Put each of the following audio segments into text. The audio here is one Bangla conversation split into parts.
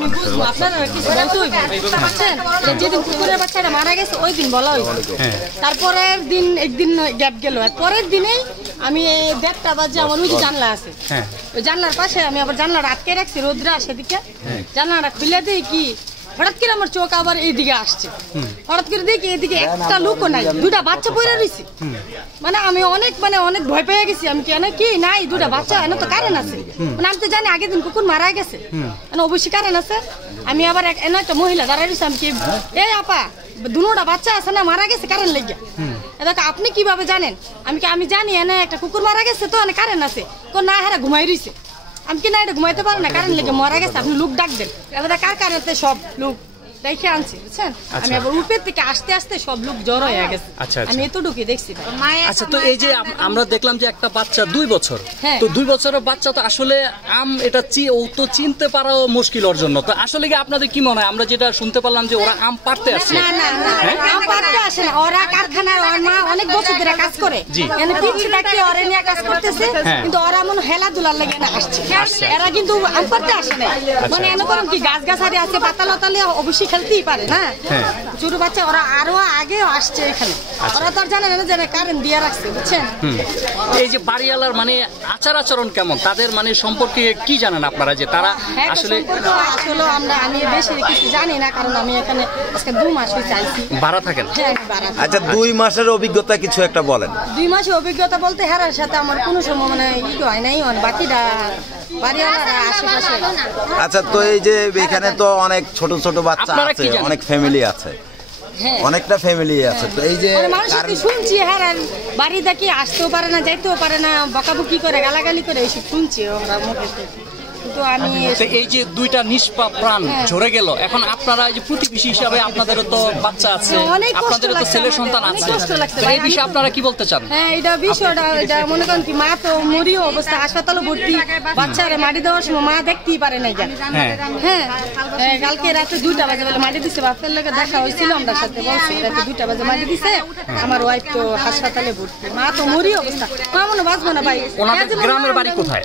আমি বুঝবো আপনারা কিছু বলতে হইব বুঝছেন যেদিন কুকুরের বাচ্চাটা মারা গেছে ওই দিন বলা হইব তারপরের দিন একদিন গ্যাপ গেল আর পরের দিনেই আমি 1:30 বাজে আমার ওই জানলা আছে ওই জানলার পাশে আমি আবার জানলাটা আটকে রাখছি রোদ্রা আসে দিকে জানলাটা খুলে দিই কি হঠাৎ করে আমার চোখ আবার এইদিকে আসছে হঠাৎ করে দেখি এদিকে একটা লোকও নাই দুটা বাচ্চা পড়ে রয়েছে মানে আমি অনেক ভয় পেয়ে গেছি আমি কেন কি নাই দুটা বাচ্চা এনে তো কারেন্ট আছে মানে আমি তো জানি আগের দিন কুকুর মারা গেছে অবশ্যই কারেন্ট আছে আমি আবার এনে একটা মহিলা দাঁড়াই রয়েছে আমি কি এই আপা দুটা বাচ্চা আছে না মারা গেছে কারেন্ট লেগে দেখো আপনি কিভাবে জানেন আমি জানি এনে একটা কুকুর মারা গেছে তো এনে কারেন্ট আছে না হারা ঘুমাই রয়েছে আমি কি না এটা ঘুমাইতে পারি না কারণ লেগে মারা গেছে আপনি লোক ডাক দেন এবার কার কারণে সব লোক দেখে আনছি বুঝছেন আমি আবার উপর থেকে আস্তে আস্তে সব লোক জড়ো হয়ে গেছে আমি এতটুকুই দেখছি আচ্ছা তো এই যে আমরা দেখলাম যে একটা বাচ্চা 2 বছর তো 2 বছরের বাচ্চা তো আসলে এটা ও তো চিনতে পারাও মুশকিল ওর জন্য তো আসলে কি আপনাদের কি মনে হয় আমরা যেটা শুনতে পারলাম যে ওরা আম পাড়তে আসে না আম পাড়তে আসে না ওরা কারখানায় ওর মা অনেক বছর ধরে কাজ করে মানে পিছে থাকি ওরা নিয়ে কাজ করতেছে কিন্তু ওরা মনে খেলাধুলার লেগে না আসছে এরা কিন্তু আম পাড়তে আসে না মানে এমন করেন কি গাছ-গাছারি আছে পাতা লতালে অবশ্যই খেলতেই পারে না ছোট বাচ্চা ওরা আরো আগেও আসছে এখানে ওরা তো জানে না যে কারেন্ট দিয়ে রাখছে বুঝছেন এই যে বাড়িওয়ালার মানে আচরণ কেমন তাদের মানে সম্পর্কে কি জানেন আপনারা যে তারা আসলে আমি বেশি কিছু জানি না কারণ আমি এখানে আজকে 2 মাস হয়ে চাইছি ভাড়া থাকেন আচ্ছা 2 মাসের অভিজ্ঞতা কিছু একটা বলেন 2 মাসের অভিজ্ঞতা বলতে হেরার সাথে আমার কোনো সময় মানে হয় নাই বাকিটা আচ্ছা তো এই যে এখানে তো অনেক ছোট ছোট বাচ্চা আছে অনেক ফ্যামিলি আছে অনেকটা ফ্যামিলি আছে তো এই যে শুনছি হ্যাঁ বাড়ি দেখি আসতেও পারে না যাইতেও পারে না বকাবকি করে গালাগালি করে এইসব শুনছি ওরা মুখে এই যে 2টা নিষ্পাপ প্রাণ ঝরে গেল এখন আপনারা এই যে প্রতিবেশী হিসাবে আপনাদেরও তো বাচ্চা আছে আপনাদেরও তো ছেলে সন্তান আছে এই বিষয়ে আপনারা কি বলতে চান হ্যাঁ এটা বিষয়টা এটা মনে করেন কি মা তো মরিও অবস্থা হাসপাতালে ভর্তি বাচ্চারে মাটি দেওয়ার সময় মা দেখতেই পারে না হ্যাঁ কালকে রাতে 2টা বাজে বলে মাটি দিছে বাপের লোকে দেখা হয়েছিল আমার সাথে বলছে রাতে 2টা বাজে মাটি দিছে আমার ওয়াইফ তো হাসপাতালে ভর্তি মা তো মরি অবস্থা মা মনে বাঁচবো না ভাই ওনাদের গ্রামের বাড়ি কোথায়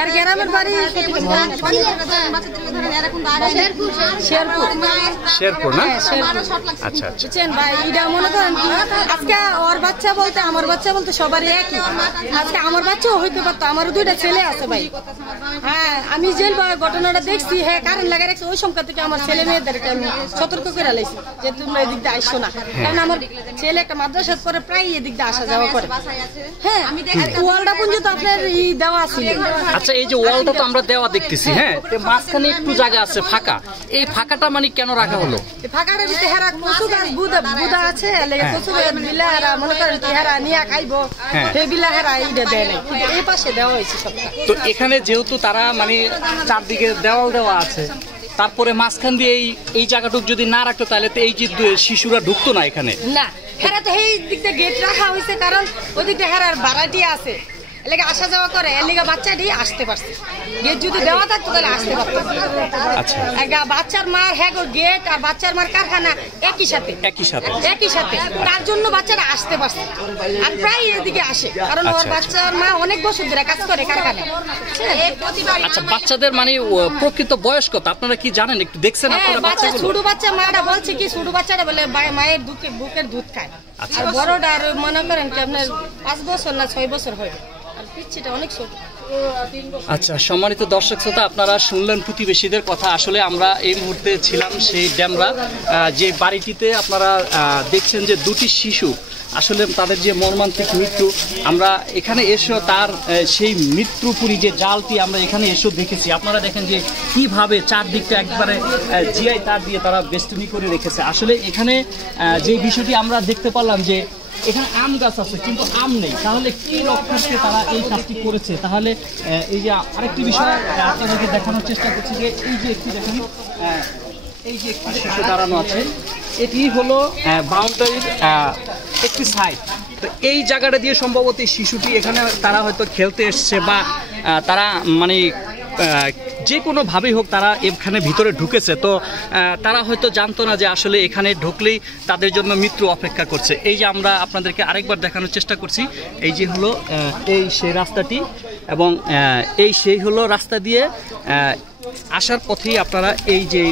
এর গ্রামের বাড়ি শেরপুর না আচ্ছা ভাই এটা মনে করেন কি আজকে ওর বাচ্চা বলতে আমার বাচ্চা বলতে সবারই একই আজকে আমার বাচ্চাও হইতে পারতো আমারও 2টা ছেলে আছে ভাই হ্যাঁ আমি যে ঘটনাটা দেখছি হ্যাঁ কারেন্ট লাগা রাখছি ওই সংখ্যা থেকে আমার ছেলে মেয়েদেরকে আমি সতর্ক করে লাইছি যে তোমরা এদিক দিয়ে আইসো না কারণ আমার ছেলে একটা মাদ্রাসা পরে প্রায় এদিক দিয়ে আসা যাওয়া করে হ্যাঁ ওয়ালটা পর্যন্ত আপনার দেওয়া ছিল আচ্ছা এই যে ওয়ালটা তো আমরা দেওয়া দেখতেছি হ্যাঁ মাঝখানে একটু জায়গা আছে ফাঁকা এই ফাঁকাটা মানে কেন রাখা হলো ফাঁকাটার ভিতরে হেরা কচু গাছ বুদা আছে লেগে কচু গাছ বিলা হেরা মনে করেন কি হেরা নিয়ে খাইবো সেই বিলা হেরা এইটা দেয় নাই কিন্তু এই পাশে দেওয়া হয়েছে সবটা তো এখানে যেহেতু তারা মানে চারদিকে দেওয়াল দেওয়া আছে তারপরে মাঝখান দিয়ে এই জায়গাটুকু যদি না রাখতো তাহলে তো এই যে শিশুরা ঢুকতো না এখানে না হেরা তো এই দিক দিয়ে গেট রাখা হয়েছে কারণ ওই দিকটা হেরার ভাড়াটি আছে এলাকা আসা যাওয়া করে এলাকা বাচ্চাটি আসতে পারছে গেট যদি দেওয়া থাকতো তাহলে আসতে পারতো বাচ্চার মার হ্যাঁ গেট আর বাচ্চার মার কারখানা একই সাথে তার জন্য বাচ্চারা আসতে পারছে আর প্রায় এদিকে আসে কারণ ওর বাচ্চার মা অনেক বছর ধরে কাজ করে কারখানায় আচ্ছা বাচ্চাদের মানে প্রকৃত বয়স কত আপনারা কি জানেন একটু দেখছেন আপনারা ছোট বাচ্চা মারা বলছে কি ছোট বাচ্চারা বলে মায়ের বুকের দুধ খায় আর বড়টা আর মনে করেন কি আপনার 5 বছর না 6 বছর হয় আর পিচ্ছিটা অনেক ছোট আচ্ছা সম্মানিত দর্শক শ্রোতা আপনারা শুনলেন প্রতিবেশীদের কথা আসলে আমরা এই মুহূর্তে ছিলাম সেই ড্যামরা যে বাড়িটিতে আপনারা দেখছেন যে 2টি শিশু আসলে তাদের যে মর্মান্তিক মৃত্যু আমরা এখানে এসে তার সেই মৃত্যুপুরী যে জালটি আমরা এখানে এসে দেখেছি আপনারা দেখেন যে কিভাবে চারদিকটা একবারে জিআই তার দিয়ে তারা বেষ্টনী করে রেখেছে আসলে এখানে যে বিষয়টি আমরা দেখতে পারলাম যে এখানে আম গাছ আছে কিন্তু আম নেই তাহলে কি লক্ষ্যে তারা এই কাজটি করেছে তাহলে এই যে আরেকটি বিষয় আপনাদেরকে দেখানোর চেষ্টা করছি যে এই যে একটি দেখেন এই যে একটি শিশু দাঁড়ানো আছে এটি হলো বাউন্ডারির একটি সাইড তো এই জায়গাটা দিয়ে সম্ভবত এই শিশুটি এখানে তারা হয়তো খেলতে এসছে বা তারা মানে যে কোনোভাবেই হোক তারা এখানে ভিতরে ঢুকেছে তো তারা হয়তো জানতো না যে আসলে এখানে ঢুকলেই তাদের জন্য মৃত্যু অপেক্ষা করছে এই যে আমরা আপনাদেরকে আরেকবার দেখানোর চেষ্টা করছি এই যে হলো এই সেই রাস্তাটি এবং এই সেই হলো রাস্তা দিয়ে আসার পথেই আপনারা এই যে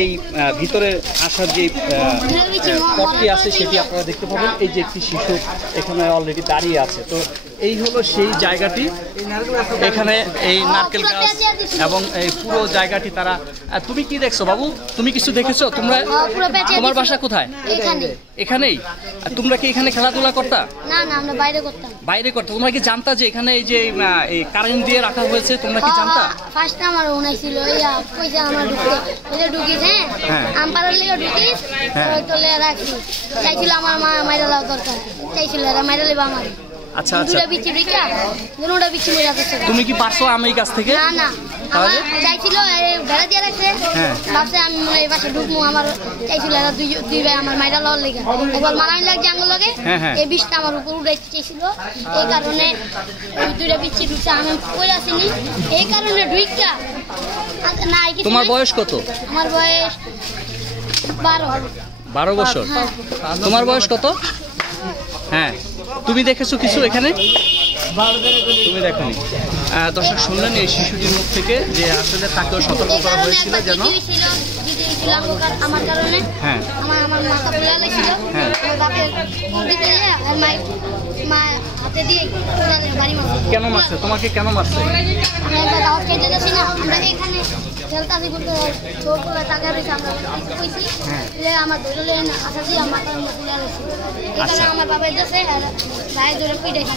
এই ভিতরে আসার যে পথটি আছে সেটি আপনারা দেখতে পাবেন। এই যে একটি শিশু এখানে অলরেডি দাঁড়িয়ে আছে। তো এই হলো সেই জায়গাটি, এখানে এই নারকেল গাছ এবং এই পুরো জায়গাটি তারা। তুমি কি দেখছো বাবু, তুমি কিছু দেখেছো? তোমরা, তোমার বাসা কোথায়? এখানেই। তোমরা কি এখানে খেলাধুলা করতা? না না, আমরা বাইরে করতাম। বাইরে করতে? তোমরা কি জানতা যে এখানে এই যে এই কারেন্ট দিয়ে রাখা হয়েছে? তোমরা কি জানতা? ফার্স্ট আমার উনাইছিল ইয়া কইছে আমার ঢুকতে, ওই ঢুকিস হ্যাঁ আম্পারের লিগে ঢুকিস ওই তোলে রাখি। চাইছিল আমার মা মাইরা লাও দরকার, চাইছিল এরা মাইরা লিবা আমার। আচ্ছা আচ্ছা, তুমি কি পারছো আমি গাছ থেকে? না না, তাহলে চাইছিল বেড়া দিয়ে রাখছে। ভাবছে আমি মনে এই বাসা ঢুকবো, আমার চাইছিল এরা দুই ভাই আমার মাইরা লওয়ার লেগে। একবার মারানি লাগছে আঙুল লাগে, এই বিষটা আমার উপর উঠাইতে চাইছিল। এই কারণে ওই দুইটা বিচ্ছি ঢুকছে, আমি কই আসিনি, এই কারণে ঢুইকা না। তোমার বয়স কত? আমার বয়স 12 বছর। তোমার বয়স কত? হ্যাঁ, তুমি দেখেছো কিছু এখানে? তুমি দেখোনি। দর্শক শুনলেন এই শিশুটির মুখ থেকে যে আসলে তাকেও সতর্ক করা হয়েছিল যেন আমার কারণে আমার মাথা ফুলে লাগছিল। কেন মারছে তোমাকে? কেন মারছে? দাওয়াত খেতে যাচ্ছি না, আমরা এখানে খেলতাছি বলতে ছোটবেলা টাকা রয়েছে, আমরা কইছি আমার ধরে আসা দিয়ে মাথার মধ্যে ফুলে লাগছে। এখানে আমার বাবা যাচ্ছে আর গায়ে ধরে পিটাইছে।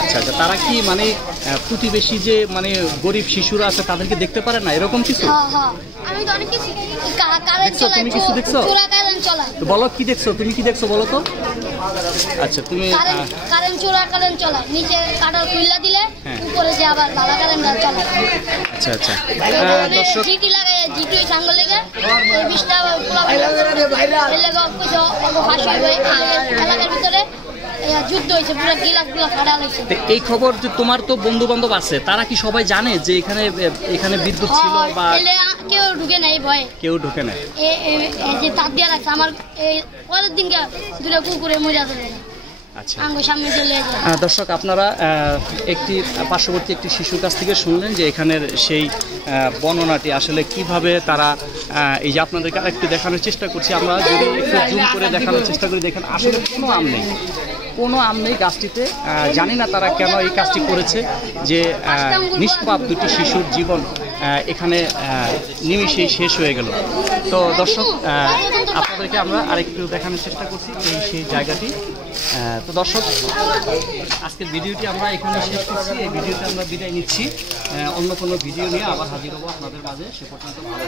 আচ্ছা আচ্ছা, তারা কি মানে প্রতিবেশী যে মানে গরিব শিশুরা আছে তাদেরকে দেখতে পারে না এরকম কিছু? আমি তো অনেক কিছু কারেন্ট চলায়। তুমি কিছু দেখছো? পুরো কারেন্ট চলায়। তো বলো কি দেখছো, তুমি কি দেখছো বলো তো? আচ্ছা, তুমি কারেন্ট চলায়, নিচে কাটার খুইলা দিলে উপরে যে আবার ভালো কারেন্ট চলায়। আচ্ছা আচ্ছা, দর্শক জিটি লাগায়, জিটি ওই সাঙ্গ লেগে এই বিষটা পোলা ফাঁসি হয়ে এলাকার ভিতরে যুদ্ধ হয়েছে, পুরো গিলাসগুলো ফাটা লাগছে। এই খবর যে তোমার তো বন্ধু বান্ধব আছে, তারা কি সবাই জানে যে এখানে এখানে বিদ্যুৎ ছিল? বা কেউ ঢুকে নাই ভয়ে, কেউ ঢুকে নাই। যে তার দিয়ে রাখছে আমার পরের দিনকে দুটো কুকুরে মরে যাবে। আচ্ছা, দর্শক আপনারা একটি পার্শ্ববর্তী একটি শিশুর কাছ থেকে শুনলেন যে এখানের সেই বর্ণনাটি আসলে কিভাবে তারা এই যে আপনাদেরকে আরেকটু দেখানোর চেষ্টা করছি। আমরা যদি একটু জুম করে দেখানোর চেষ্টা করি, দেখেন আসলে কোনো আম নেই, কোনো আম নেই গাছটিতে। জানি না তারা কেন এই কাজটি করেছে যে নিষ্পাপ দুটি শিশুর জীবন এখানে নিমিষেই শেষ হয়ে গেল। তো দর্শক আপনাদেরকে আমরা আরেকটু দেখানোর চেষ্টা করছি এই সেই জায়গাটি। তো দর্শক আজকের ভিডিওটি আমরা এখানে শেষ করছি। এই ভিডিওতে আমরা বিদায় নিচ্ছি, অন্য কোনো ভিডিও নিয়ে আবার হাজির হবো আপনাদের মাঝে। সে পর্যন্ত ভালো।